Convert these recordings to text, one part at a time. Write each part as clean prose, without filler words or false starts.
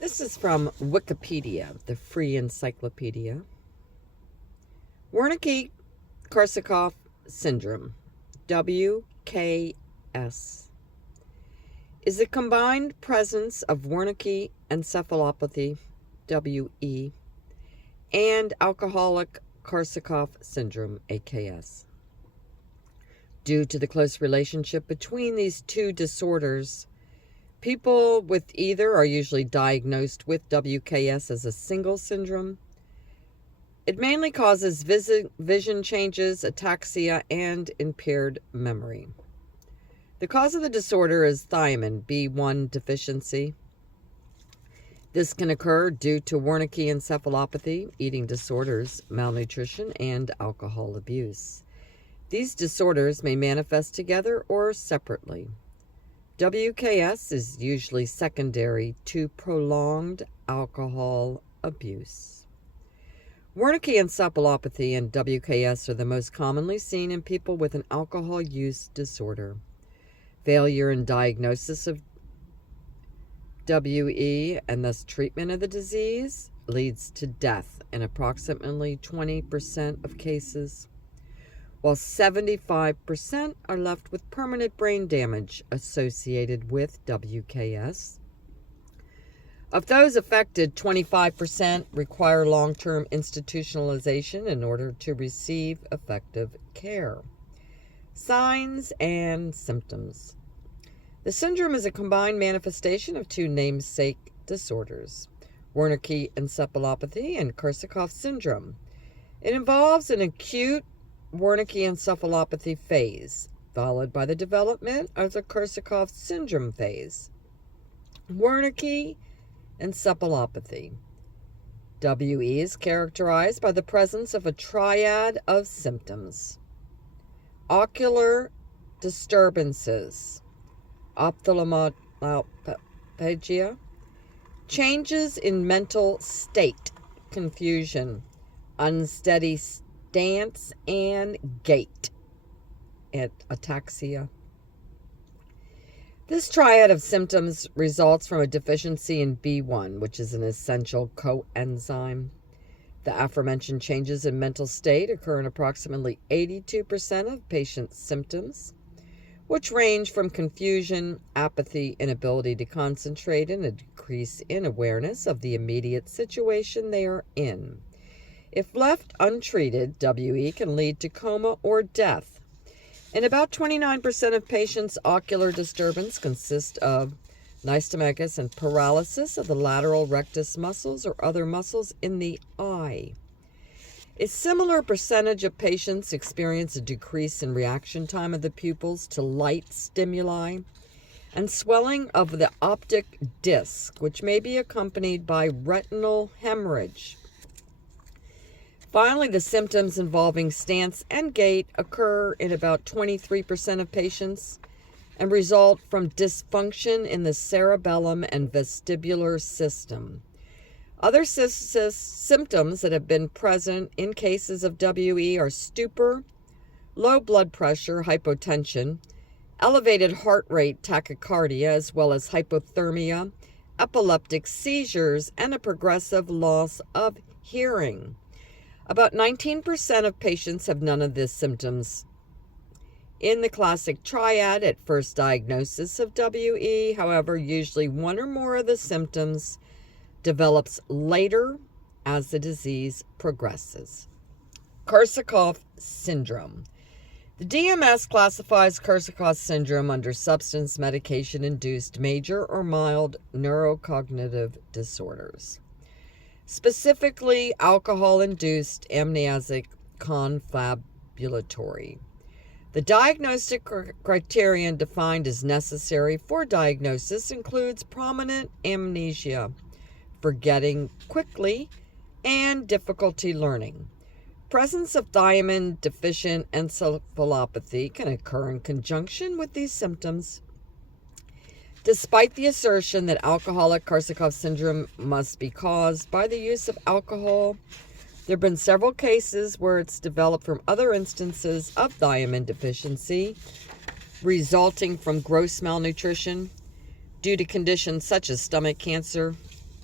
This is from Wikipedia, the free encyclopedia. Wernicke-Korsakoff syndrome, WKS, is a combined presence of Wernicke encephalopathy, WE, and alcoholic Korsakoff syndrome, AKS. Due to the close relationship between these two disorders, people with either are usually diagnosed with WKS as a single syndrome. It mainly causes vision changes, ataxia, and impaired memory. The cause of the disorder is thiamine B1 deficiency. This can occur due to Wernicke encephalopathy, eating disorders, malnutrition, and alcohol abuse. These disorders may manifest together or separately. WKS is usually secondary to prolonged alcohol abuse. Wernicke encephalopathy and WKS are the most commonly seen in people with an alcohol use disorder. Failure in diagnosis of WE and thus treatment of the disease leads to death in approximately 20% of cases, while 75% are left with permanent brain damage associated with WKS. Of those affected, 25% require long-term institutionalization in order to receive effective care. Signs and symptoms. The syndrome is a combined manifestation of two namesake disorders, Wernicke encephalopathy and Korsakoff syndrome. It involves an acute Wernicke encephalopathy phase, followed by the development of the Korsakoff syndrome phase. Wernicke encephalopathy. WE is characterized by the presence of a triad of symptoms: ocular disturbances, ophthalmoplegia, changes in mental state, confusion, unsteady stance and gait, and ataxia. This triad of symptoms results from a deficiency in B1, which is an essential coenzyme. The aforementioned changes in mental state occur in approximately 82% of patients' symptoms, which range from confusion, apathy, inability to concentrate, and a decrease in awareness of the immediate situation they are in. If left untreated, WE can lead to coma or death. In about 29% of patients, ocular disturbance consists of nystagmus and paralysis of the lateral rectus muscles or other muscles in the eye. A similar percentage of patients experience a decrease in reaction time of the pupils to light stimuli and swelling of the optic disc, which may be accompanied by retinal hemorrhage. Finally, the symptoms involving stance and gait occur in about 23% of patients and result from dysfunction in the cerebellum and vestibular system. Other symptoms that have been present in cases of WE are stupor, low blood pressure, hypotension, elevated heart rate, tachycardia, as well as hypothermia, epileptic seizures, and a progressive loss of hearing. About 19% of patients have none of these symptoms. In the classic triad at first diagnosis of WE, however, usually one or more of the symptoms develops later as the disease progresses. Korsakoff syndrome. The DMS classifies Korsakoff syndrome under substance medication-induced major or mild neurocognitive disorders, specifically alcohol-induced amnesic confabulatory. The diagnostic criterion defined as necessary for diagnosis includes prominent amnesia, forgetting quickly, and difficulty learning. Presence of thiamine deficient encephalopathy can occur in conjunction with these symptoms. Despite the assertion that alcoholic Korsakoff syndrome must be caused by the use of alcohol, there have been several cases where it's developed from other instances of thiamine deficiency, resulting from gross malnutrition due to conditions such as stomach cancer,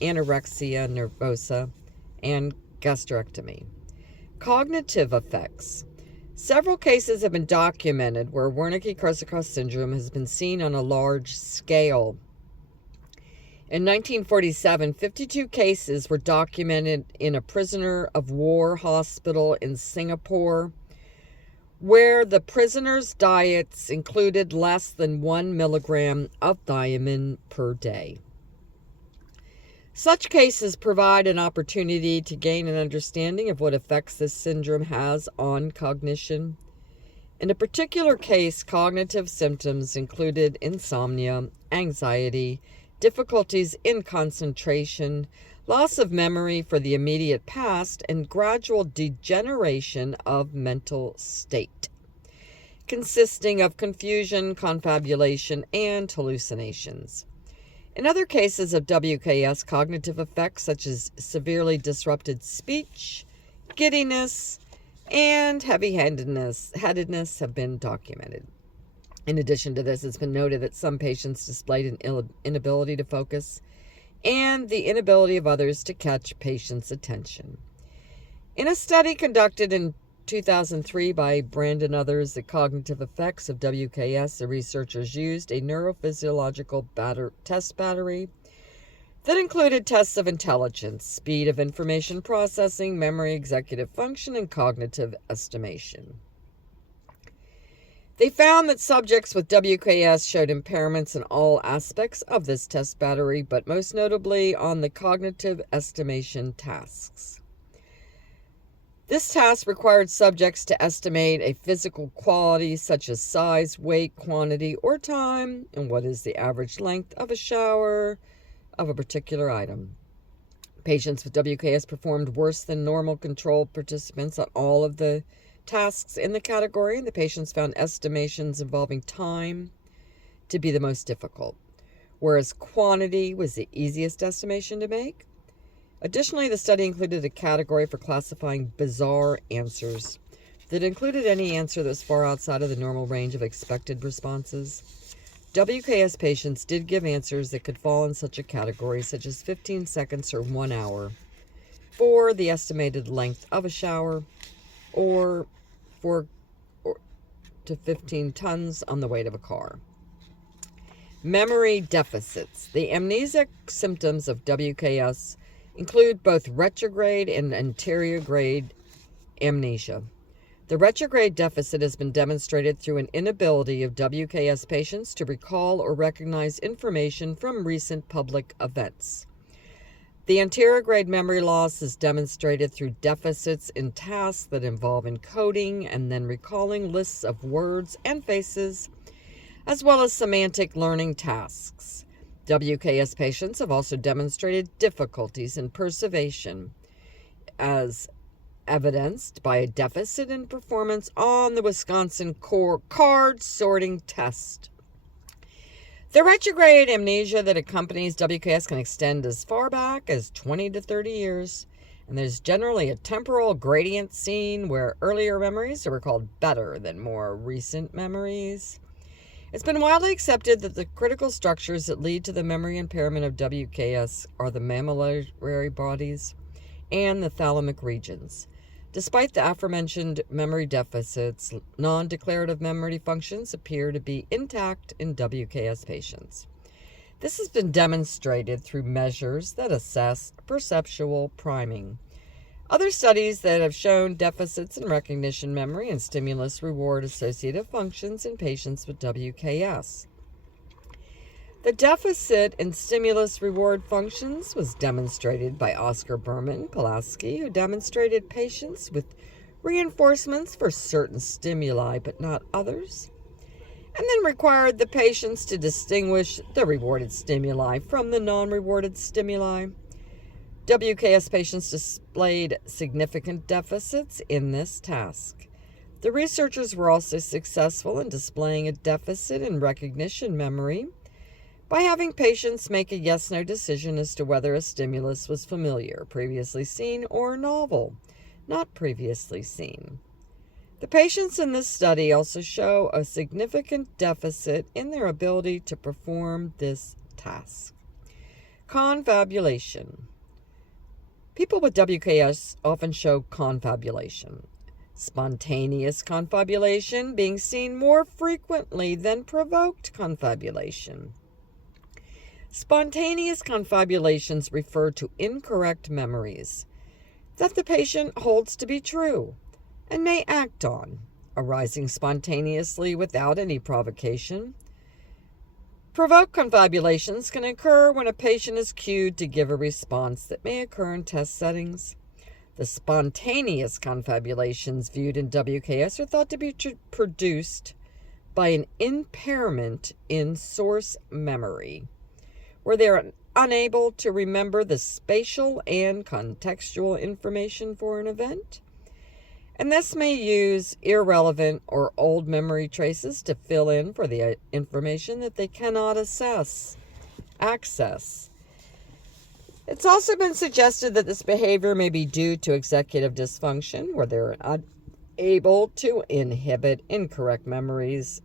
anorexia nervosa, and gastrectomy. Cognitive effects. Several cases have been documented where Wernicke-Korsakoff syndrome has been seen on a large scale. In 1947, 52 cases were documented in a prisoner of war hospital in Singapore, where the prisoners' diets included less than 1 milligram of thiamine per day. Such cases provide an opportunity to gain an understanding of what effects this syndrome has on cognition. In a particular case, cognitive symptoms included insomnia, anxiety, difficulties in concentration, loss of memory for the immediate past, and gradual degeneration of mental state, consisting of confusion, confabulation, and hallucinations. In other cases of WKS, cognitive effects such as severely disrupted speech, giddiness, and heavy-handedness have been documented. In addition to this, it's been noted that some patients displayed an inability to focus and the inability of others to catch patients' attention. In a study conducted in 2003 by Brand and others, the cognitive effects of WKS, the researchers used a neurophysiological test battery that included tests of intelligence, speed of information processing, memory, executive function, and cognitive estimation. They found that subjects with WKS showed impairments in all aspects of this test battery, but most notably on the cognitive estimation tasks. This task required subjects to estimate a physical quality such as size, weight, quantity, or time, and what is the average length of a shower of a particular item. Patients with WKS performed worse than normal control participants on all of the tasks in the category, and the patients found estimations involving time to be the most difficult, whereas quantity was the easiest estimation to make. Additionally, the study included a category for classifying bizarre answers that included any answer that was far outside of the normal range of expected responses. WKS patients did give answers that could fall in such a category, such as 15 seconds or 1 hour for the estimated length of a shower, or 4 to 15 tons on the weight of a car. Memory deficits. The amnesic symptoms of WKS include both retrograde and anterograde amnesia. The retrograde deficit has been demonstrated through an inability of WKS patients to recall or recognize information from recent public events. The anterograde memory loss is demonstrated through deficits in tasks that involve encoding and then recalling lists of words and faces, as well as semantic learning tasks. WKS patients have also demonstrated difficulties in perseveration, as evidenced by a deficit in performance on the Wisconsin Core card sorting test. The retrograde amnesia that accompanies WKS can extend as far back as 20 to 30 years, and there's generally a temporal gradient seen where earlier memories are recalled better than more recent memories. It's been widely accepted that the critical structures that lead to the memory impairment of WKS are the mammillary bodies and the thalamic regions. Despite the aforementioned memory deficits, non-declarative memory functions appear to be intact in WKS patients. This has been demonstrated through measures that assess perceptual priming. Other studies that have shown deficits in recognition memory and stimulus reward associative functions in patients with WKS. The deficit in stimulus reward functions was demonstrated by Oscar Berman Pulaski, who demonstrated patients with reinforcements for certain stimuli but not others, and then required the patients to distinguish the rewarded stimuli from the non-rewarded stimuli. WKS patients displayed significant deficits in this task. The researchers were also successful in displaying a deficit in recognition memory by having patients make a yes-no decision as to whether a stimulus was familiar, previously seen, or novel, not previously seen. The patients in this study also show a significant deficit in their ability to perform this task. Confabulation. People with WKS often show confabulation. Spontaneous confabulation being seen more frequently than provoked confabulation. Spontaneous confabulations refer to incorrect memories that the patient holds to be true and may act on, arising spontaneously without any provocation. Provoked confabulations can occur when a patient is cued to give a response that may occur in test settings. The spontaneous confabulations viewed in WKS are thought to be produced by an impairment in source memory, where they are unable to remember the spatial and contextual information for an event, and this may use irrelevant or old memory traces to fill in for the information that they cannot access. It's also been suggested that this behavior may be due to executive dysfunction, where they're unable to inhibit incorrect memories,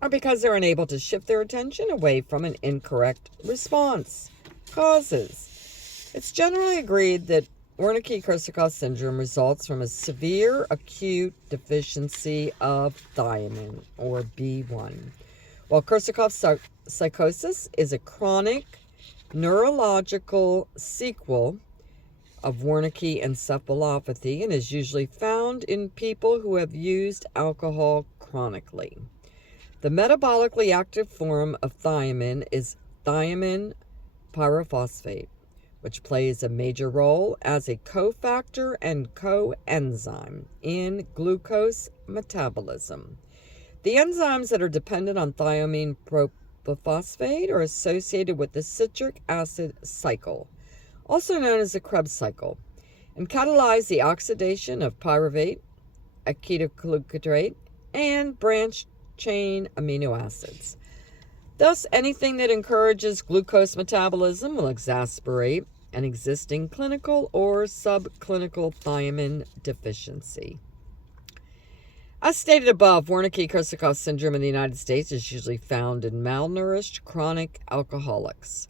or because they're unable to shift their attention away from an incorrect response. Causes. It's generally agreed that Wernicke-Korsakoff syndrome results from a severe acute deficiency of thiamine, or B1, while Korsakoff psychosis is a chronic neurological sequel of Wernicke encephalopathy and is usually found in people who have used alcohol chronically. The metabolically active form of thiamine is thiamine pyrophosphate, which plays a major role as a cofactor and coenzyme in glucose metabolism. The enzymes that are dependent on thiamine pyrophosphate are associated with the citric acid cycle, also known as the Krebs cycle, and catalyze the oxidation of pyruvate, acetylglutarate, and branched chain amino acids. Thus, anything that encourages glucose metabolism will exacerbate an existing clinical or subclinical thiamine deficiency. As stated above, Wernicke-Korsakoff syndrome in the United States is usually found in malnourished chronic alcoholics.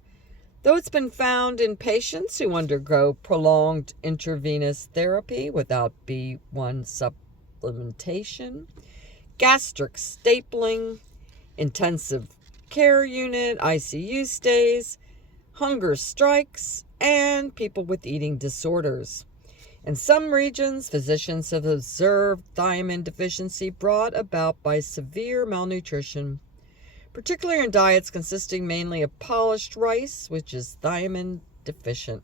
Though it's been found in patients who undergo prolonged intravenous therapy without B1 supplementation, gastric stapling, intensive care unit, ICU stays, hunger strikes, and people with eating disorders. In some regions, physicians have observed thiamine deficiency brought about by severe malnutrition, particularly in diets consisting mainly of polished rice, which is thiamine deficient.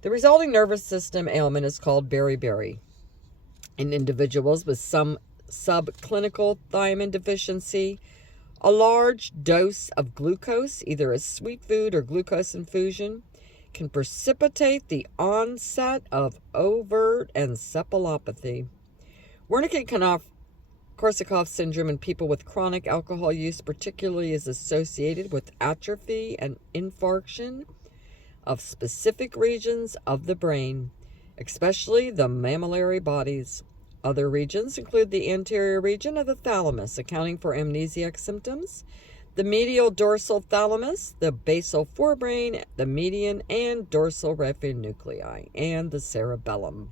The resulting nervous system ailment is called beriberi. In individuals with some subclinical thiamine deficiency, a large dose of glucose, either as sweet food or glucose infusion, can precipitate the onset of overt encephalopathy. Wernicke-Korsakoff syndrome in people with chronic alcohol use particularly is associated with atrophy and infarction of specific regions of the brain, especially the mammillary bodies. Other regions include the anterior region of the thalamus, accounting for amnesiac symptoms, the medial dorsal thalamus, the basal forebrain, the median and dorsal nuclei, and the cerebellum.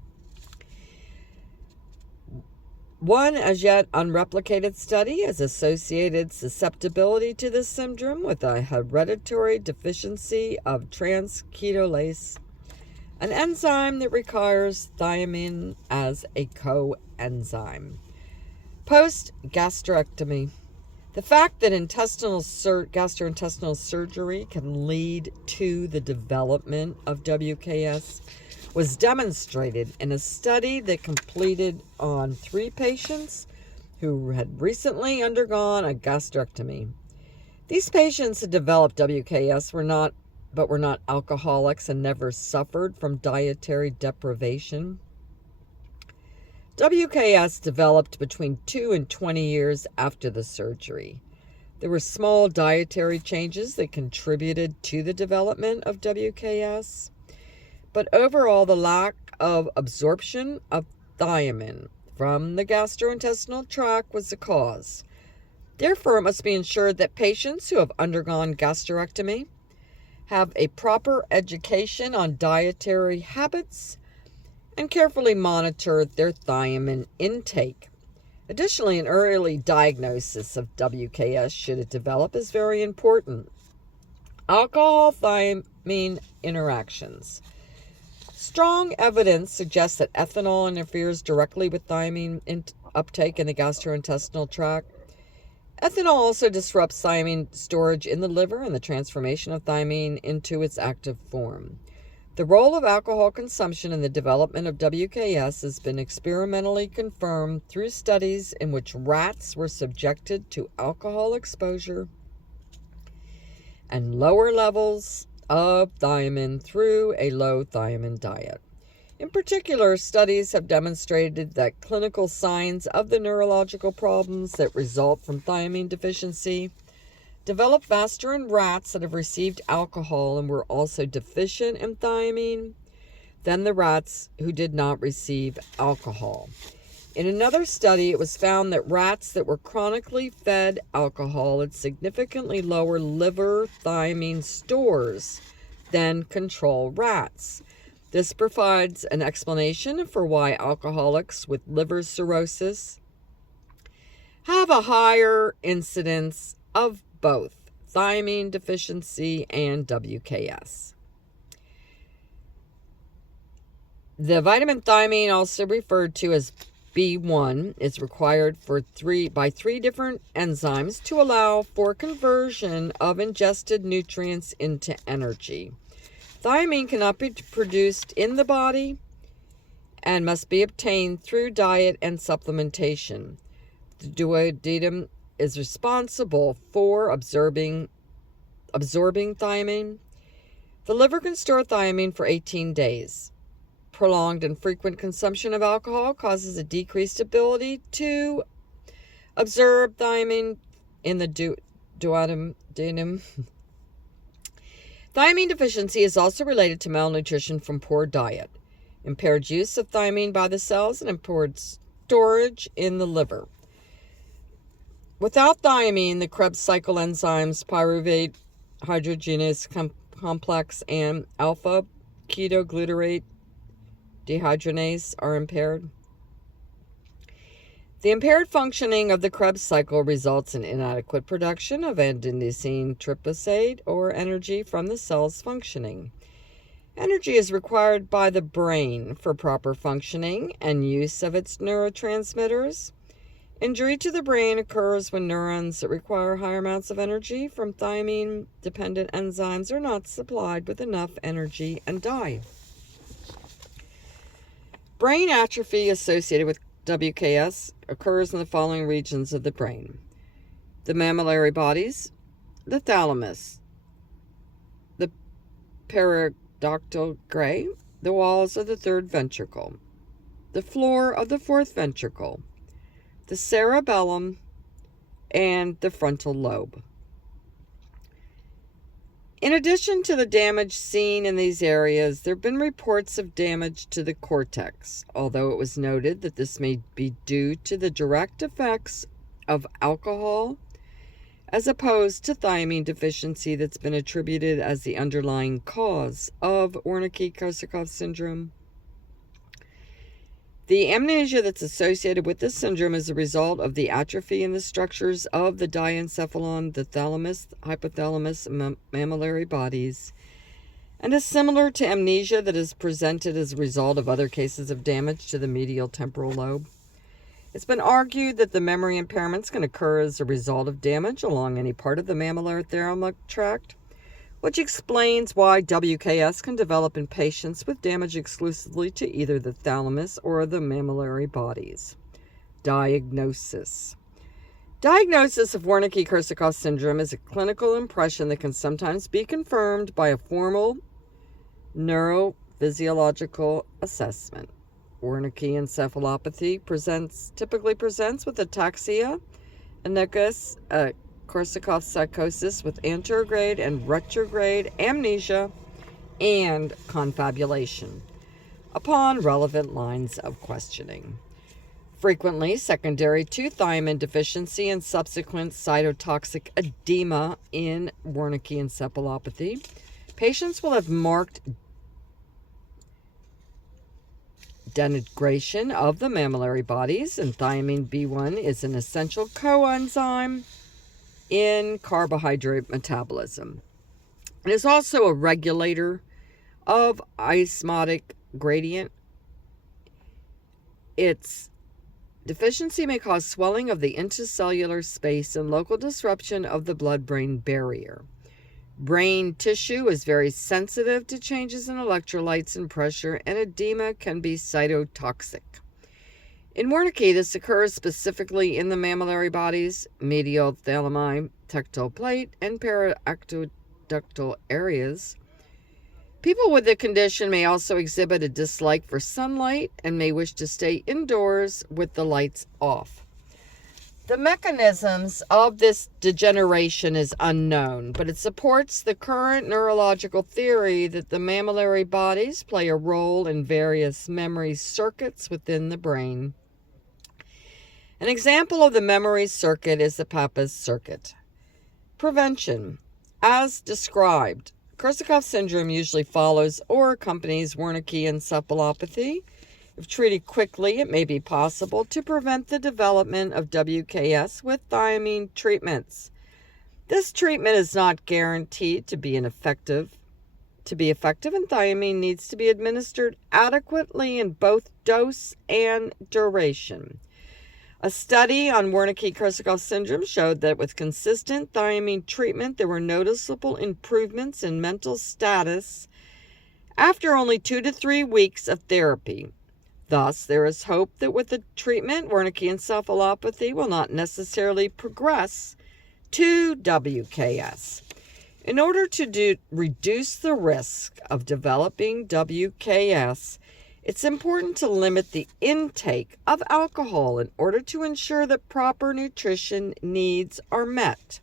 One as yet unreplicated study has associated susceptibility to this syndrome with a hereditary deficiency of transketolase, an enzyme that requires thiamine as a coenzyme. Post-gastrectomy. The fact that gastrointestinal surgery can lead to the development of WKS was demonstrated in a study that completed on 3 patients who had recently undergone a gastrectomy. These patients had developed WKS but were not alcoholics and never suffered from dietary deprivation. WKS developed between 2 and 20 years after the surgery. There were small dietary changes that contributed to the development of WKS, but overall the lack of absorption of thiamine from the gastrointestinal tract was the cause. Therefore, it must be ensured that patients who have undergone gastrectomy have a proper education on dietary habits, and carefully monitor their thiamine intake. Additionally, an early diagnosis of WKS, should it develop, is very important. Alcohol-thiamine interactions. Strong evidence suggests that ethanol interferes directly with thiamine uptake in the gastrointestinal tract. Ethanol also disrupts thiamine storage in the liver and the transformation of thiamine into its active form. The role of alcohol consumption in the development of WKS has been experimentally confirmed through studies in which rats were subjected to alcohol exposure and lower levels of thiamine through a low thiamine diet. In particular, studies have demonstrated that clinical signs of the neurological problems that result from thiamine deficiency develop faster in rats that have received alcohol and were also deficient in thiamine than the rats who did not receive alcohol. In another study, it was found that rats that were chronically fed alcohol had significantly lower liver thiamine stores than control rats. This provides an explanation for why alcoholics with liver cirrhosis have a higher incidence of both thiamine deficiency and WKS. The vitamin thiamine, also referred to as B1, is required by three different enzymes to allow for conversion of ingested nutrients into energy. Thiamine cannot be produced in the body and must be obtained through diet and supplementation. The duodenum is responsible for absorbing thiamine. The liver can store thiamine for 18 days. Prolonged and frequent consumption of alcohol causes a decreased ability to absorb thiamine in the duodenum. Thiamine deficiency is also related to malnutrition from poor diet, impaired use of thiamine by the cells, and impaired storage in the liver. Without thiamine, the Krebs cycle enzymes pyruvate hydrogenase complex and alpha ketoglutarate dehydrogenase are impaired. The impaired functioning of the Krebs cycle results in inadequate production of adenosine triphosphate or energy from the cell's functioning. Energy is required by the brain for proper functioning and use of its neurotransmitters. Injury to the brain occurs when neurons that require higher amounts of energy from thiamine-dependent enzymes are not supplied with enough energy and die. Brain atrophy associated with WKS occurs in the following regions of the brain: the mammillary bodies, the thalamus, the periodictal gray, the walls of the third ventricle, the floor of the fourth ventricle, the cerebellum, and the frontal lobe. In addition to the damage seen in these areas, there have been reports of damage to the cortex, although it was noted that this may be due to the direct effects of alcohol as opposed to thiamine deficiency that's been attributed as the underlying cause of Wernicke-Korsakoff syndrome. The amnesia that's associated with this syndrome is a result of the atrophy in the structures of the diencephalon, the thalamus, hypothalamus, and mammillary bodies, and is similar to amnesia that is presented as a result of other cases of damage to the medial temporal lobe. It's been argued that the memory impairments can occur as a result of damage along any part of the mammillary tract, which explains why WKS can develop in patients with damage exclusively to either the thalamus or the mammillary bodies. Diagnosis. Diagnosis of Wernicke-Korsakoff syndrome is a clinical impression that can sometimes be confirmed by a formal neurophysiological assessment. Wernicke encephalopathy typically presents with ataxia, Wernicke Korsakoff psychosis with anterograde and retrograde amnesia and confabulation upon relevant lines of questioning. Frequently secondary to thiamine deficiency and subsequent cytotoxic edema in Wernicke encephalopathy, Patients will have marked denigration of the mammillary bodies, and thiamine B1 is an essential coenzyme in carbohydrate metabolism. It is also a regulator of osmotic gradient. Its deficiency may cause swelling of the intercellular space and local disruption of the blood-brain barrier. Brain tissue is very sensitive to changes in electrolytes and pressure, and edema can be cytotoxic. In Wernicke, this occurs specifically in the mammillary bodies, medial thalami, tectal plate, and paraactoductal areas. People with the condition may also exhibit a dislike for sunlight and may wish to stay indoors with the lights off. The mechanisms of this degeneration is unknown, but it supports the current neurological theory that the mammillary bodies play a role in various memory circuits within the brain. An example of the memory circuit is the Pappas circuit. Prevention. As described, Korsakoff syndrome usually follows or accompanies Wernicke encephalopathy. If treated quickly, it may be possible to prevent the development of WKS with thiamine treatments. This treatment is not guaranteed to be effective, and thiamine needs to be administered adequately in both dose and duration. A study on Wernicke-Korsakoff syndrome showed that with consistent thiamine treatment, there were noticeable improvements in mental status after only 2 to 3 weeks of therapy. Thus, there is hope that with the treatment, Wernicke encephalopathy will not necessarily progress to WKS. In order to reduce the risk of developing WKS, it's important to limit the intake of alcohol in order to ensure that proper nutrition needs are met.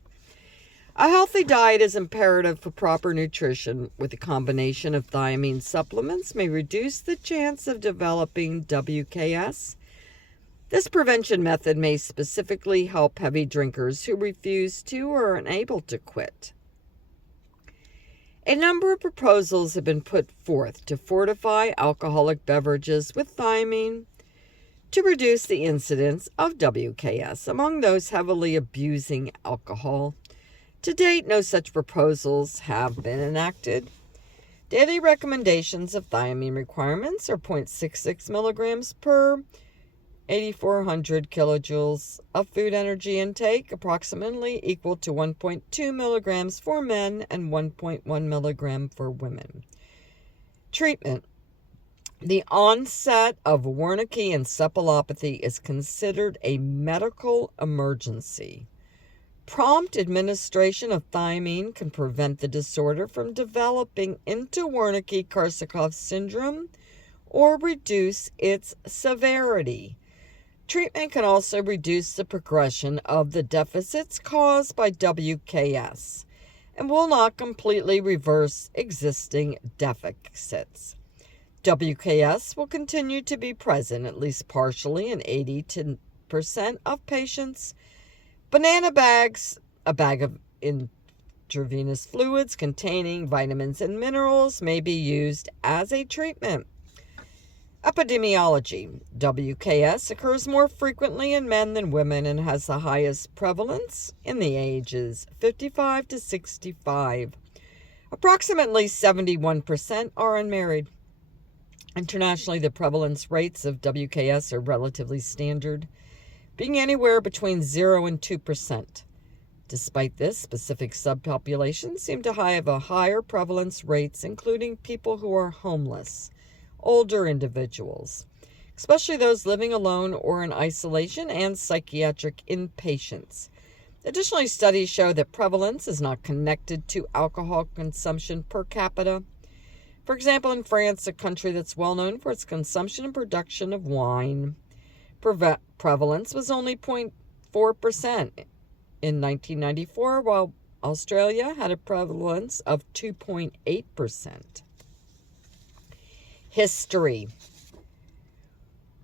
A healthy diet is imperative for proper nutrition, with a combination of thiamine supplements may reduce the chance of developing WKS. This prevention method may specifically help heavy drinkers who refuse to or are unable to quit. A number of proposals have been put forth to fortify alcoholic beverages with thiamine to reduce the incidence of WKS among those heavily abusing alcohol. To date, no such proposals have been enacted. Daily recommendations of thiamine requirements are 0.66 milligrams per 8,400 kilojoules of food energy intake, approximately equal to 1.2 milligrams for men and 1.1 milligram for women. Treatment. The onset of Wernicke encephalopathy is considered a medical emergency. Prompt administration of thiamine can prevent the disorder from developing into Wernicke-Korsakoff syndrome or reduce its severity. Treatment can also reduce the progression of the deficits caused by WKS and will not completely reverse existing deficits. WKS will continue to be present, at least partially, in 80% of patients. Banana bags, a bag of intravenous fluids containing vitamins and minerals, may be used as a treatment. Epidemiology. WKS occurs more frequently in men than women and has the highest prevalence in the ages 55 to 65. Approximately 71% are unmarried. Internationally, the prevalence rates of WKS are relatively standard, being anywhere between 0 and 2%. Despite this, specific subpopulations seem to have a higher prevalence rates, including people who are homeless, older individuals, especially those living alone or in isolation, and psychiatric inpatients. Additionally, studies show that prevalence is not connected to alcohol consumption per capita. For example, in France, a country that's well known for its consumption and production of wine, prevalence was only 0.4% in 1994, while Australia had a prevalence of 2.8%. History.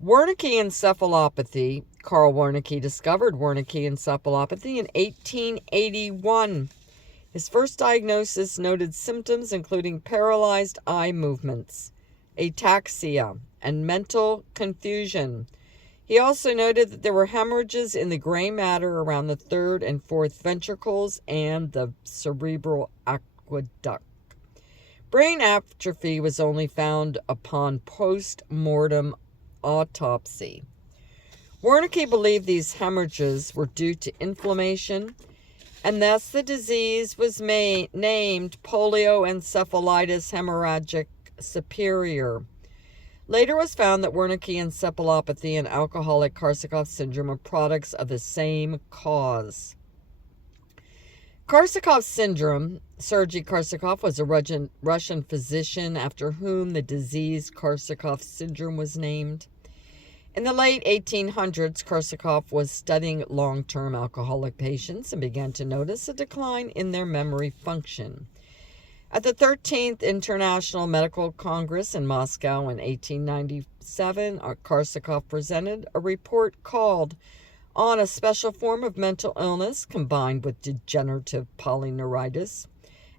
Wernicke encephalopathy. Carl Wernicke discovered Wernicke encephalopathy in 1881. His first diagnosis noted symptoms including paralyzed eye movements, ataxia, and mental confusion. He also noted that there were hemorrhages in the gray matter around the third and fourth ventricles and the cerebral aqueduct. Brain atrophy was only found upon post-mortem autopsy. Wernicke believed these hemorrhages were due to inflammation, and thus the disease was named polioencephalitis hemorrhagic superior. Later was found that Wernicke encephalopathy and alcoholic Korsakoff syndrome are products of the same cause. Korsakoff syndrome. Sergei Korsakoff was a Russian physician after whom the disease Korsakoff syndrome was named. In the late 1800s, Korsakoff was studying long-term alcoholic patients and began to notice a decline in their memory function. At the 13th International Medical Congress in Moscow in 1897, Korsakoff presented a report called On a Special Form of Mental Illness Combined with Degenerative Polyneuritis.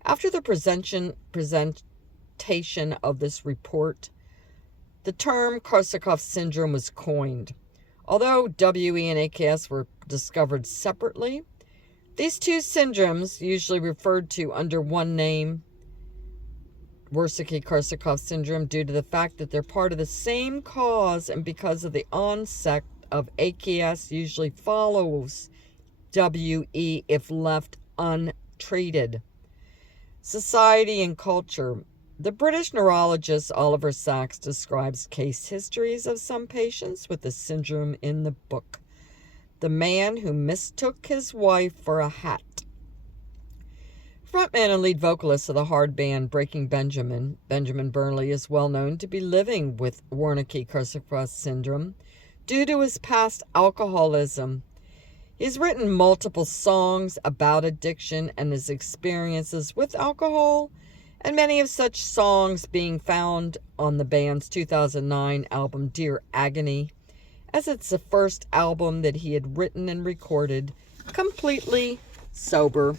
After the presentation of this report, the term Korsakoff syndrome was coined. Although WE and AKS were discovered separately, these two syndromes, usually referred to under one name, Wernicke-Korsakoff syndrome, due to the fact that they're part of the same cause and because of the onset of AKS usually follows WE if left untreated. Society and culture. The British neurologist Oliver Sacks describes case histories of some patients with the syndrome in the book, The Man Who Mistook His Wife for a Hat. Frontman and lead vocalist of the hard band Breaking Benjamin, Benjamin Burnley, is well known to be living with Wernicke-Korsakoff syndrome due to his past alcoholism. He's written multiple songs about addiction and his experiences with alcohol, and many of such songs being found on the band's 2009 album Dear Agony, as it's the first album that he had written and recorded completely sober.